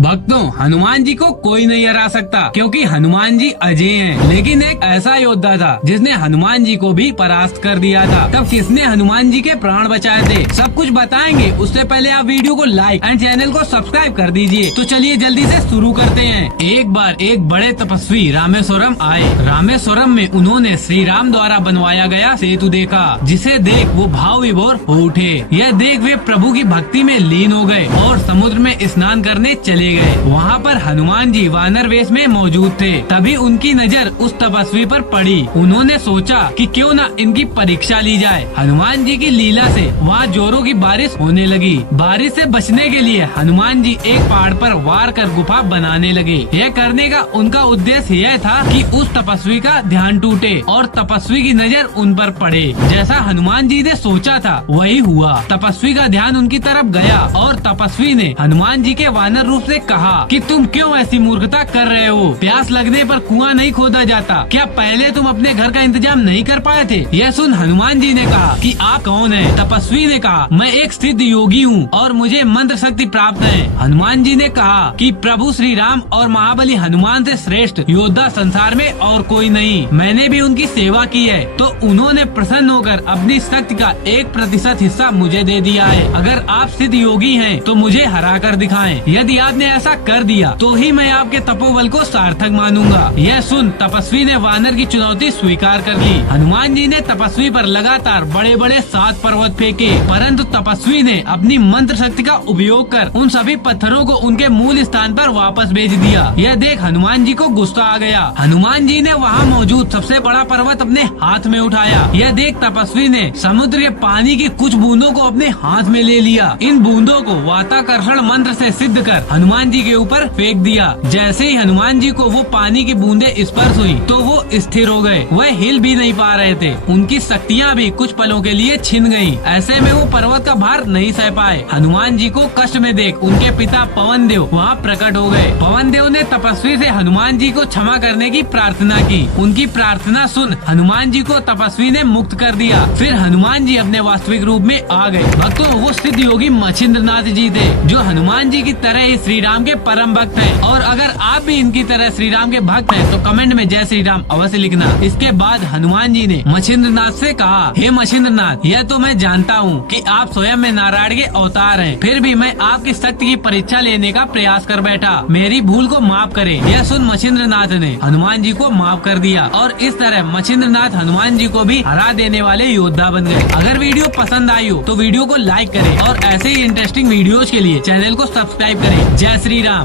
भक्तों, हनुमान जी को कोई नहीं हरा सकता क्योंकि हनुमान जी अजय हैं। लेकिन एक ऐसा योद्धा था जिसने हनुमान जी को भी परास्त कर दिया था। तब किसने हनुमान जी के प्राण बचाए थे, सब कुछ बताएंगे। उससे पहले आप वीडियो को लाइक एंड चैनल को सब्सक्राइब कर दीजिए। तो चलिए जल्दी से शुरू करते हैं। एक बार एक बड़े तपस्वी रामेश्वरम आए। रामेश्वरम में उन्होंने श्री राम द्वारा बनवाया गया सेतु देखा, जिसे देख वो भाव विभोर हो उठे। यह देख वे प्रभु की भक्ति में लीन हो गए और समुद्र में स्नान करने चले गए। वहाँ पर हनुमान जी वानर वेश में मौजूद थे। तभी उनकी नजर उस तपस्वी पर पड़ी। उन्होंने सोचा कि क्यों न इनकी परीक्षा ली जाए। हनुमान जी की लीला से वहाँ जोरों की बारिश होने लगी। बारिश से बचने के लिए हनुमान जी एक पहाड़ पर वार कर गुफा बनाने लगे। यह करने का उनका उद्देश्य यह था कि उस तपस्वी का ध्यान टूटे और तपस्वी की नजर उन पर पड़े। जैसा हनुमान जी ने सोचा था वही हुआ। तपस्वी का ध्यान उनकी तरफ गया और तपस्वी ने हनुमान जी के वानर रूप से कहा कि तुम क्यों ऐसी मूर्खता कर रहे हो? प्यास लगने पर कुआं नहीं खोदा जाता। क्या पहले तुम अपने घर का इंतजाम नहीं कर पाए थे? यह सुन हनुमान जी ने कहा कि आप कौन हैं? तपस्वी ने कहा, मैं एक सिद्ध योगी हूँ और मुझे मंत्र शक्ति प्राप्त है। हनुमान जी ने कहा कि प्रभु श्री राम और महाबली हनुमान से श्रेष्ठ योद्धा संसार में और कोई नहीं। मैंने भी उनकी सेवा की है तो उन्होंने प्रसन्न होकर अपनी शक्ति का 1% हिस्सा मुझे दे दिया है। अगर आप सिद्ध योगी हैं तो मुझे हरा कर दिखाएं। यदि आपने ऐसा कर दिया तो ही मैं आपके तपोबल को सार्थक मानूंगा। यह सुन तपस्वी ने वानर की चुनौती स्वीकार कर ली। हनुमान जी ने तपस्वी पर लगातार बड़े बड़े 7 पर्वत फेंके, परंतु तपस्वी ने अपनी मंत्र शक्ति का उपयोग कर उन सभी पत्थरों को उनके मूल स्थान पर वापस भेज दिया। यह देख हनुमान जी को गुस्सा आ गया। हनुमान जी ने वहाँ मौजूद सबसे बड़ा पर्वत अपने हाथ में उठाया। यह देख तपस्वी ने समुद्र के पानी की कुछ बूंदों को अपने हाथ में ले लिया। इन बूंदों को वाताकर्षण मंत्र से सिद्ध कर हनुमान जी के ऊपर फेंक दिया। जैसे ही हनुमान जी को वो पानी की बूंदे स्पर्श हुई तो वो स्थिर हो गए। वह हिल भी नहीं पा रहे थे। उनकी शक्तियाँ भी कुछ पलों के लिए छिन गयी। ऐसे में वो पर्वत का भार नहीं सह पाए। हनुमान जी को कष्ट में देख उनके पिता पवन देव वहाँ प्रकट हो गए। पवन देव ने तपस्वी से हनुमान जी को क्षमा करने की प्रार्थना की। उनकी प्रार्थना सुन हनुमान जी को तपस्वी ने मुक्त कर दिया। फिर हनुमान जी अपने वास्तविक रूप में आ गए। भक्तों, वो सिद्ध योगी मच्छिंद्र नाथ जी थे जो हनुमान जी की तरह ही श्री राम के परम भक्त हैं। और अगर आप भी इनकी तरह श्री राम के भक्त हैं तो कमेंट में जय श्री राम अवश्य लिखना। इसके बाद हनुमान जी ने मच्छिंद्र नाथ से कहा, हे मच्छिंद्र नाथ, यह तो मैं जानता हूँ कि आप स्वयं में नारायण के अवतार हैं, फिर भी मैं आपकी शक्ति की परीक्षा लेने का प्रयास कर बैठा। मेरी भूल को माफ करें। यह सुन मच्छिंद्र नाथ ने हनुमान जी को माफ कर दिया और इस तरह मच्छिंद्र नाथ हनुमान जी को भी हरा देने वाले योद्धा बन गए। अगर वीडियो पसंद आई हो तो वीडियो को लाइक करें और ऐसे ही इंटरेस्टिंग वीडियोज के लिए चैनल को सब्सक्राइब करें। जय श्री राम।